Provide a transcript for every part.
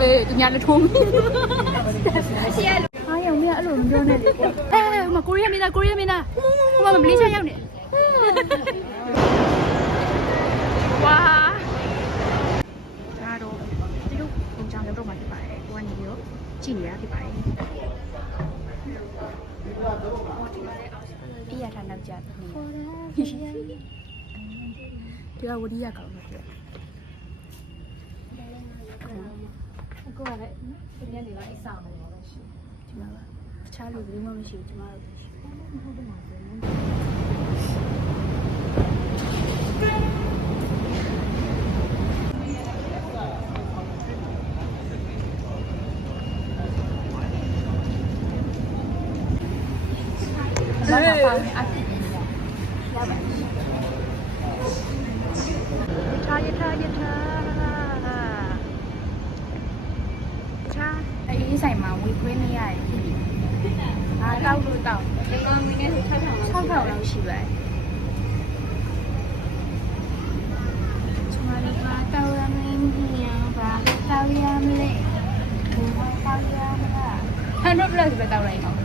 သူများလည်းထုံးရှေ့အားရောင်မင်းအဲ့လိုမပြောနဲ့လေဟိုမှာကိုရီးယားမင်းသားဟိုမှာမလေးရှားရောက်နေဝါဒါတော့ဒီလိုပုံချောင်းရောက်တော့မှဖြစ်ပါတယ်ကိုကနေပြီးတော့ကြည့်နေရဖြစ်ပါတယ်အေးရထားနောက်ကြတယ်ဒီကဝဒီရကောင်းလို့ပြောကိုကလည်းပြင်းနေလိုက်ဆောင်နေတော့ရှိဒီမှာပါတခြားလူဘယ်မှမရှိဘူးကျမတို့ဟုတ်တယ်မှာလာပါပါမယ်အတိရပါရထားအေးဆိုင်မှာဝေခွေးနေရတယ်ဖြစ်ပြီ။တောက်လို့တောက်။ဒီကောင်မင်းနဲ့6,000လောက်ရှိပါတယ်။ကျွန်မတို့ကတောက်ရမင်းကြီးရပါတောက်ရမလဲ။ဒီမှာတောက်ရမလား။100 plus ပဲတောက်လိုက်အောင်။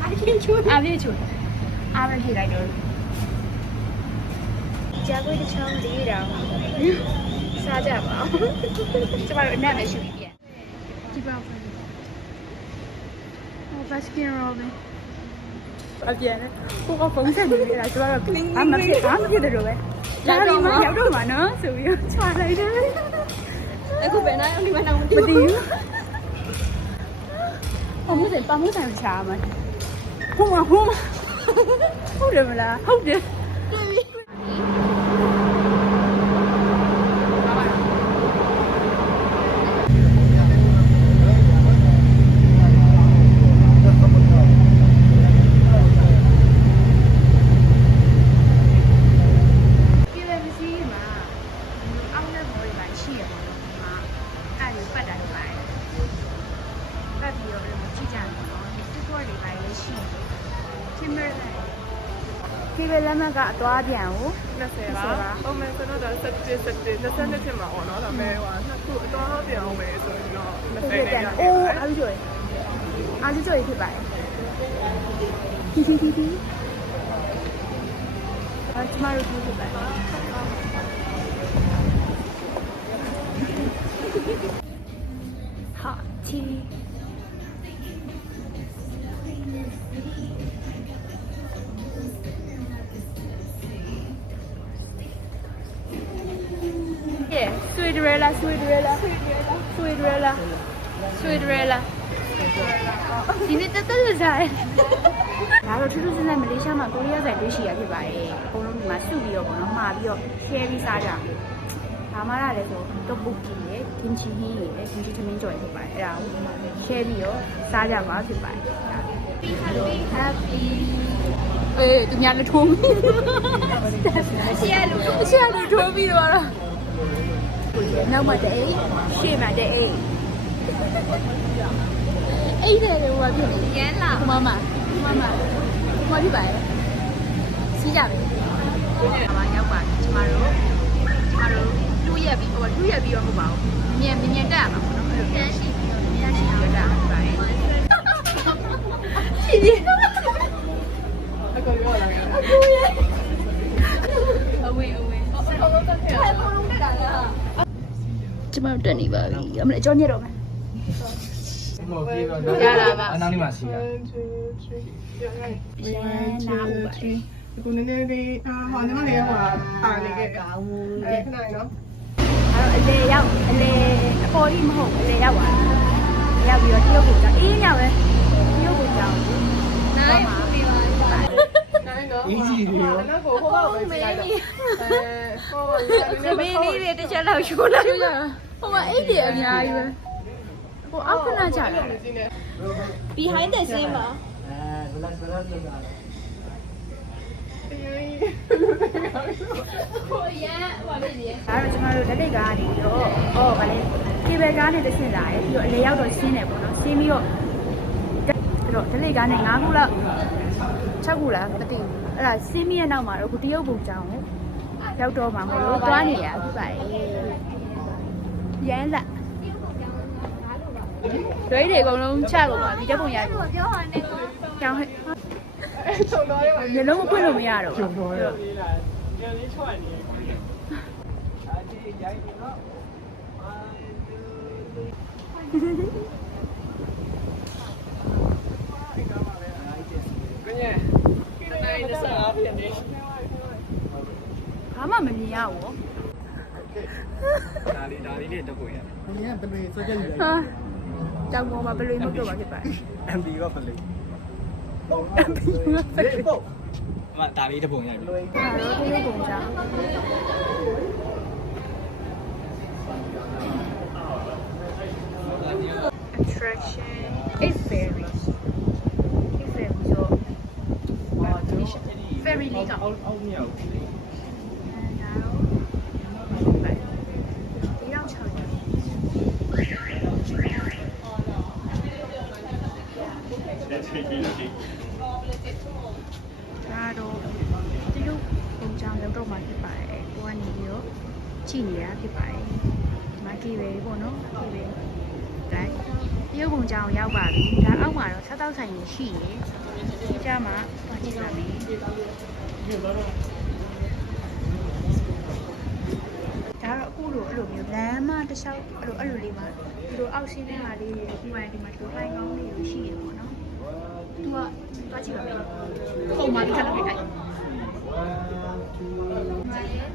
အားပြေချိုးအားပြေဖြေလိုက်တော့ကြာကိုတစ်ချောင်းလေးတောင်စားကြပါဦး။ကျွန်မတို့အနက်ပဲရှူပြီးပြန်။ဒီပါဘယ်ဘတ်စကင်ရောပဲအပြန်ကိုကဖုန်းဆက်နေတယ်ကျွန်တော်ကမဖြစ်တယ်လို့ပဲလာပြီးမှရောက်တော့မှာနော်ဆိုပြီးတော့ချလိုက်တယ်အခုဘယ်နိုင်အောင်ဒီမှာတော့မသိဘူးဘာမှမဆိုင်ချာမှာဟုတ်တယ်မလားဟုတ်တယ်ဒီပဲလမ်းမကအသွားပြန်ကို20ပါပုံမှန်ဆိုတော့17ဖြစ်မှာပေါ့နော်ဒါပေမဲ့ဟိုနှစ်ခုအသွားပြန်အောင်ပဲဆိုရင်တော့20နဲ့ရတယ်အိုးအားကြော်ဖြစ်ပါတယ်ဒီကျမတို့ဖြစ်ပါတယ်ဟာတီSweetrella ဒီနေ့တက်တက်ကြတယ်ဒါတော့ထူးထူးဆန်းဆန်းမလေးရှားမှာကိုရီးယားဆိုင်တွေ့ရှိရဖြစ်ပါတယ်အကုန်လုံးဒီမှာစုပြီးတော့ပေါ့နော်မှာပြီးတော့ share ပြီးစားကြဒါမှလည်းဆိုတော့ပုတ်ကြီးရယ်ကင်ချီဟင်းရယ်ကင်ချီသမင်းကြော်ရဖြစ်ပါတယ်အဲ့ဒါကို share ပြီးတော့စားကြမှာဖြစ်ပါတယ် Happy သူများလည်းထုံးရှေ့လူထုံးပြီးတော့နောက်မှတဲ့ရှေ့မှာတဲ့အဲ့ဒါလည်းဟိုဖြစ်နေရန်လာမမဖြစ်ပါရဲ့စီးကြပြီမရောက်ပါကျမတို့တူးရက်ပြီးတော့မဟုတ်ပါဘူးမြန်တက်ရမှာပေါ့နော်အဲ့လိုပြန်ရှိပြီးတော့တက်ရမှာပါတယ်ရှိသေးအကူရောလာခဲ့အဝေးကျမတို့တက်နေပါပြီအမလေးအကျော်ညက်တော့မယ်ရလာပါအနောက်လေးမှာရှိတာရန်နာဦးပါဒီနည်းနည်းလေးဟောညီမလေးဟောပါနေခဲ့ကောင်းအဲ့ခဏနော်အလေရောက်အပေါ်ကြီးမဟုတ်အလေရောက်ပါရောက်ပြီးတော့တရုတ်ကိုကြောင်းအေးညပဲတရုတ်ကိုကြောင်းနိုင်ပါပြီပါနိုင်တော့အေးကြီးရောနောက်ကိုဟိုဘက်ပဲကြည့်လိုက်တော့မင်းလေးတစ်ချက်လောက်ရှိုးလိုက်ဟိုမှာအိတ်တွေအများကြီးပဲဟိုအောက်ခဏကြာတယ် behind the scene ပါကိုရဟိုပါလေဒါတော့ကျွန်တော်တို့လက်လက်ကားနေပြီးတော့ဗာလေကေဘယ်ကားနဲ့တဆင့်လာတယ်ပြီးတော့အလေရောက်တော့ဆင်းတယ်ပေါ့နော်ဆင်းပြီးတော့လက်လက်ကားနဲ့9ခုလောက်6ခုလားမသိဘူးအဲ့ဒါဆင်းပြီးရဲ့နောက်မှာတော့ခုတရုတ်ပုံကြောင်းကိုရောက်တော့မှာမလို့သွားနေရဖြစ်ပါတယ်ရန်လာ တွေအကုန်လုံးချကုန်ပါပြီဓာတ်ပုံရိုက်ဖို့ကြောင်းဟဲ့ညလုံးမဖွင့်လို့မရတော့ဘူးဘာမှမမြင်ရဘူးဒါလေးနဲ့တက်ဖို့ရတယ် ။ဘယ်ကဘယ်လိုစကြရလဲ ဟာကြောင်ပေါ်မှာဘယ်လိုမှပြောပါဖြစ်ပါ MB ကပလေး ။ပေါ့ အမဒါလေးတက်ဖို့ရတယ် ဟာတော့ဒီလိုပုံစံ attraction is very so very little အောက်မြောက် and now bye ဒီတော့ချောင်းဒါတော့ဒီလိုပုံစံလောက်တော့မှဖြစ်ပါတယ်ကိုကနေပြီးတော့ကြည့်နေတာဖြစ်ပါတယ်ဒီမှာကြည့်ပဲပေါ့နော်ကြည့်ပဲဒါတရုတ်ပုံစံရောက်ပါပြီဒါအောက်မှာတော့စားတောက်ဆိုင်နေရှိတယ်ဒီကြမှာသွားကြည့်ပါမယ်ဒါတော့အခုလိုအဲ့လိုမျိုးလမ်းမတစ်လျှောက်အဲ့လိုလေးမှာဒီလိုအောက်ဆင်းနေတာလေးတွေဒီမှာဒီလိုဟိုင်းကောင်းလေးတွေရှိရပေါ့နော်သူကသွားကြည့်ပါမယ်ပုံမှန်တစ်ခါလောက်ခိုင်းဒီရဲ့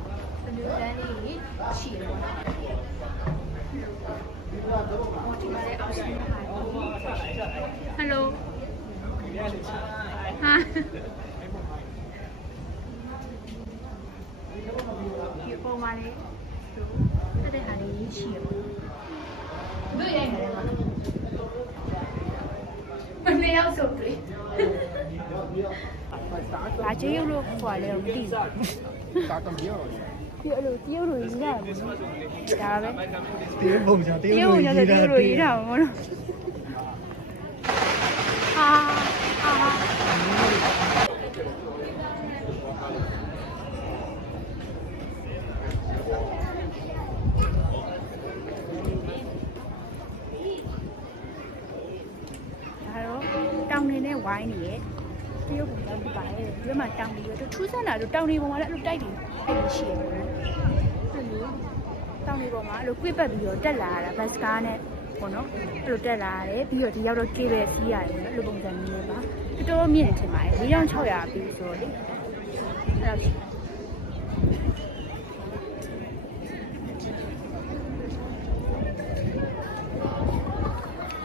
ဘယ်လိုလမ်းလေးရှိရပေါ့နော်ဒီမှာလည်းအောက်ဆင်းနေတာဟယ်လိုဟာဒီပုံမှန်လေးတက်တဲ့ဟာလေးရှိရပေါ့ဘယ်ရိုက်နေလဲမနေရောက်ဆိုတွေ့ဘာကျေးရုပ်လို့ခေါ်လဲမသိဘူး ။ကာကံပြောတယ် ပြအဲ့လိုတရုပ်လိုရေးတာပေါ့နော်ဒါပဲ ။တေးပုံစံတေး တရုပ်ညဆိုတရုပ်လိုရေးတာပေါ့နော်ဟာတောင်နေနဲ့ဝိုင်းနေရဲ့တရုတ်ပုံစံပြပါတယ်ဒီမှာတောင်နေရတော့ထူးဆန်းတာလို့တောင်နေပုံမှာလည်းအဲ့လိုတိုက်တယ်အဲ့လိုရှိရတယ်အဲ့လိုတောင်နေပုံမှာအဲ့လိုကွေ့ပတ်ပြီးတော့တက်လာတာဘတ်စကားနဲ့ပေါ့နော်အဲ့လိုတက်လာရတယ်ပြီးတော့ဒီရောက်တော့ကေးပဲစီးရတယ်ပေါ့နော်အဲ့လိုပုံစံမျိုးလေးပါတော်တော်မြင့်နေထင်ပါတယ်4600ပြီဆိုတော့လေအဲ့လိုရှိ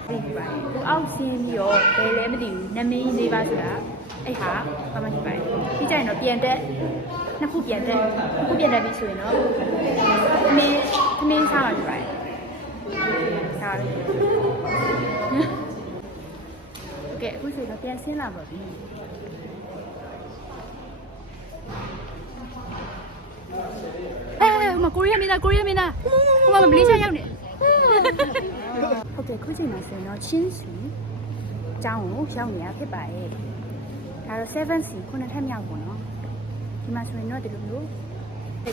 ဒီပါကိုအောက်ဆင်းပြီးတော့ဘယ်လဲမသိဘူးနမင်းလေးပါဆိုတာအဲ့ဟာဘာမှမဖြစ်ပါဘူးပြီးကြရင်တော့ပြန်တက်နှစ်ခုပြန်တက်ခုပြန်တက်ပြီဆိုရင်တော့သမင်းစားပါပြပါတယ်စားပြီโอเคအခုဆိုတော့ပြန်ဆင်းလာပါပြီဟိုမှာကိုရီးယားမင်းသားဟိုမှာမလေးရှားရောက်နေဟုတ်ကဲ့ခုချိန်မှာဆိုရင်တော့ချင်းစီအကြောင်းကိုရောက်နေတာဖြစ်ပါရဲ့ဒါတော့ 7C ခုနှစ်ထပ်မြောက်ပေါ့နော်ဒီမှာဆိုရင်တော့ဒီလိုမျိုး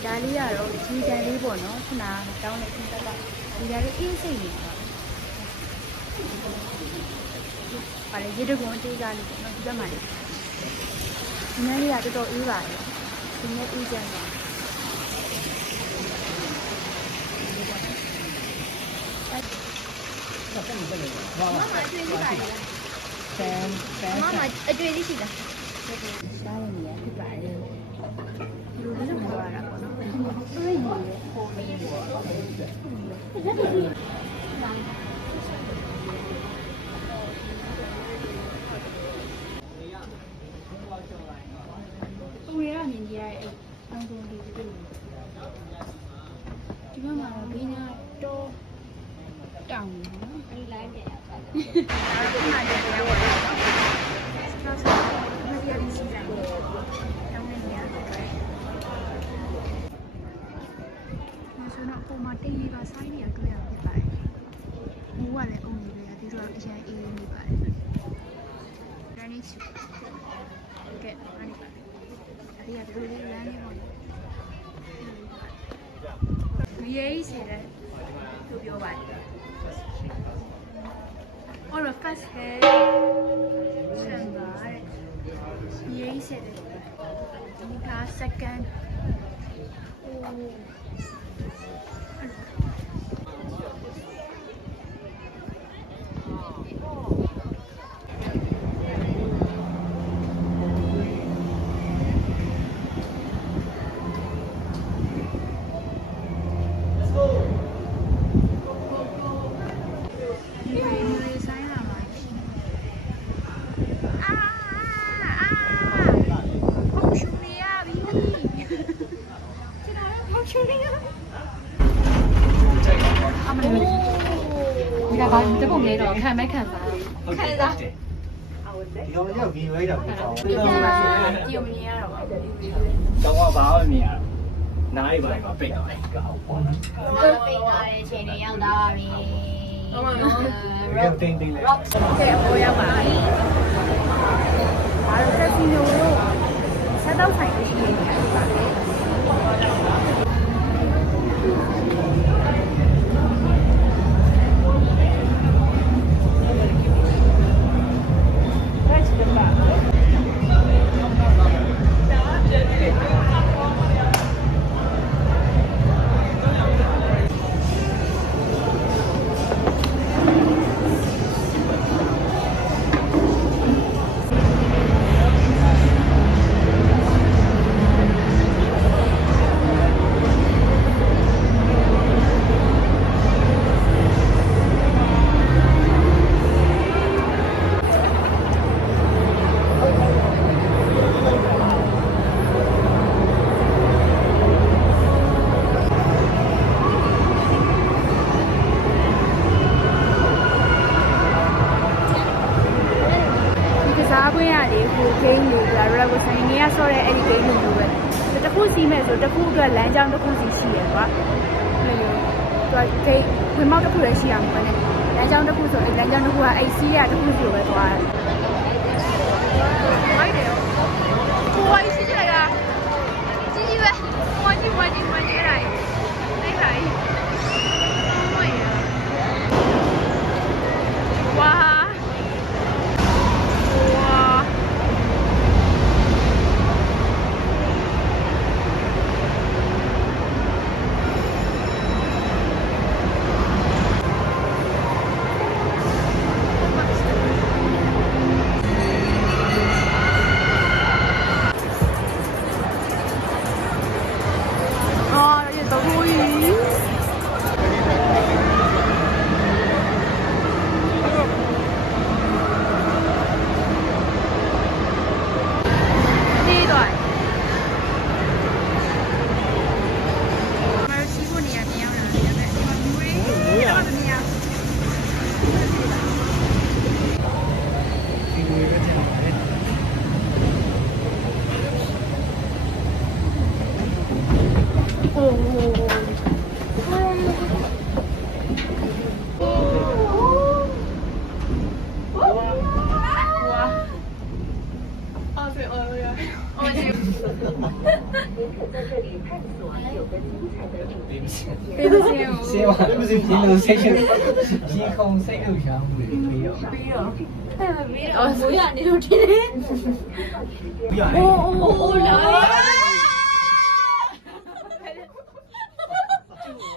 ဒါလေးကတော့ဒီတန်လေးပေါ့နော်ခုနကတောင်းတဲ့အင်းတက်ကဒီကြားလေးအေးစိတ်နေတာပါလေရေတကွန်အသေးစားလေးပေါ့နော်ဒီဘက်မှာလေဒီနေ့လေးကတော်တော်အေးပါတယ်ဒီနေ့အေးကြတယ်ဘာမှမလုပ်ဘူး။ဘာ မမအတွေ့ရှိပါလား ဆန်ဆန် မမအတွေ့ရှိလားရှားရနေရဖြစ်ပါတယ်လူလေးတော့ပြောရတာပေါ့နော်တွေ့ရည်ပုံလေးပုံရမြင်ကြရတဲ့အောင်းဆုံးလေးဒီမှာဘေးနာတော့တောင်းနေနော်ဒီလိုင်းပြန်ရောက်တာဒါတော့ဒီမှာပြန်ရောက်ပါတော့ဆက်ဆက်မရရစီတယ်တောင်းနေရတယ်ဆိုတော့ပုံမှန်တိတ်လေးပါဆိုင်းနေရတွေ့ရဖြစ်ပါတယ်။မိုးကလည်းအုံနေတယ်ဒီတော့အရင်အေးနေပါတယ်။ဒါနဲ့ချူကဲအဲ့ဒီပါ။အဲ့ဒီကဘယ်လိုလဲလမ်းနေပေါ့။မရေးစေတယ်သူပြောပါတယ်။切，真的哎，也写的，你看晒干，哦。你看吧，你这不没了，看没看啥？看得到。ဒီကောင်ရောက်ပြီးလိုက်တာပေါ့ ဒီကဒီမနေရတော့ပါဘူး ကျောင်းကဘာမှမမြင်ရနားရီပါပါပိတ်တော့ကောင်းပေါ့နော် ။တော့ပိတ်သွားတဲ့အချိန်တွေရောက်သွားပြီ။ ဟုတ်ပါနော် ရုပ်တင်းတင်းလေး rock တဲ့အပေါ်ရောက်ပါပြီ။ဒါတော့တက်စီနိုတို့ဆက်တော့ဆိုင်ရှိနေတယ်ပါလေ။ စားခွင့်ရလေဟိုဂိမ်းလို့ပြရတော့ဆိုင်နေရဆော့တဲ့အဲ့ဒီဂိမ်းလို့ပဲတခုစီးမဲ့ဆိုတခုအတွက်လမ်းကြောင်းတစ်ခုစီရှိရကွာအဲ့လိုသူကဂိမ်းဝင်မောက်တစ်ခုလည်းရှိရမှာနဲ့လမ်းကြောင်းတစ်ခုဆိုအဲ့လမ်းကြောင်းတစ်ခုကအဲ့စီးရတစ်ခုစီပဲသွားတယ်မိုက်တယ်ကိုဝိုင်းရှိကြလားကြီးကြီးပဲဝိုင်းကြီးလိုက်လိုက်ဝါပေးမစင်းဆေးပါပေးမစင်းဒီလိုစိတ်ရှိဒီခုံစိတ်လို့ရှာမှုတွေပြီးတော့ပြီးတော့哦，不要，你就听。ပြီးရတယ် 哦，来。